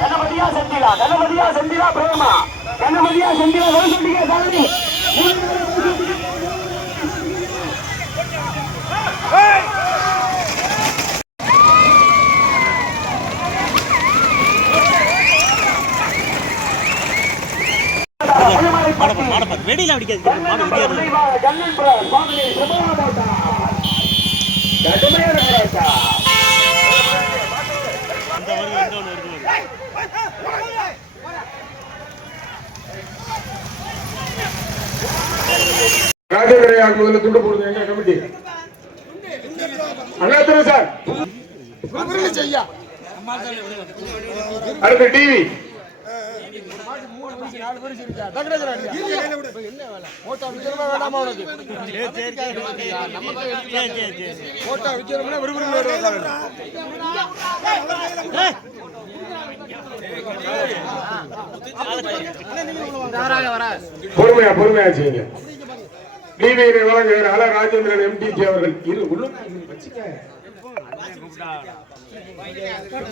கணபதியா செந்திலா கணபதியா செந்திலா பிரேமா கணபதியா செந்திலா வயசுண்டிகா சாமி வெடியில் அடிக்காது முதல்ல துண்டு போடுங்க எங்க கமிட்டி அண்ணா திரு சார். அடுத்து டிவி. சரி சரி சரி. சரி சரி சரி. பொறுமையா பொறுமையா செய்யுங்க. டிவியினை வழங்குகிற அல ராஜேந்திரன் எம்டிஜி அவர்கள். இரு உள்ள வச்சுக்க.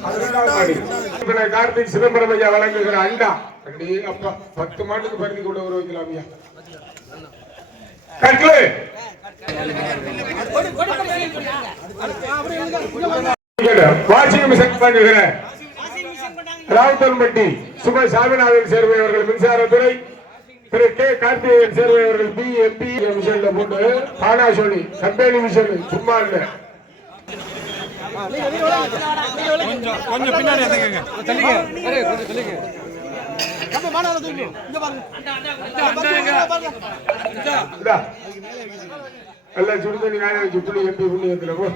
அதுதான் மாடி. இப்ப கார்த்திக் சிதம்பரம் ஐயா வழங்குகிற அண்டா. அடே அப்பா பத்து மாட்டுக்கு பருத்தி கூட ஒரு வைக்கலாம் ஐயா கட்லு வாஷிங் மிஷின் வழங்குகிற ராவுத்தன்பட்டி சுப சாமிநாதன் சேர்வை அவர்கள் மின்சாரத்துறை திரு கே. கார்த்திகேயன் சேர்வை அவர்கள் பி. எம்பி மிஷன்ல போட்டு பானாசோனி கம்பெனி மிஷன் சும்மா இல்ல. கொஞ்சம் பின்னாடி வந்துக்கங்க இந்தா. எல்லாம் சுடுதண்ணி நானே வச்சு புள்ளி எம்பி புண்ணியத்துல போ.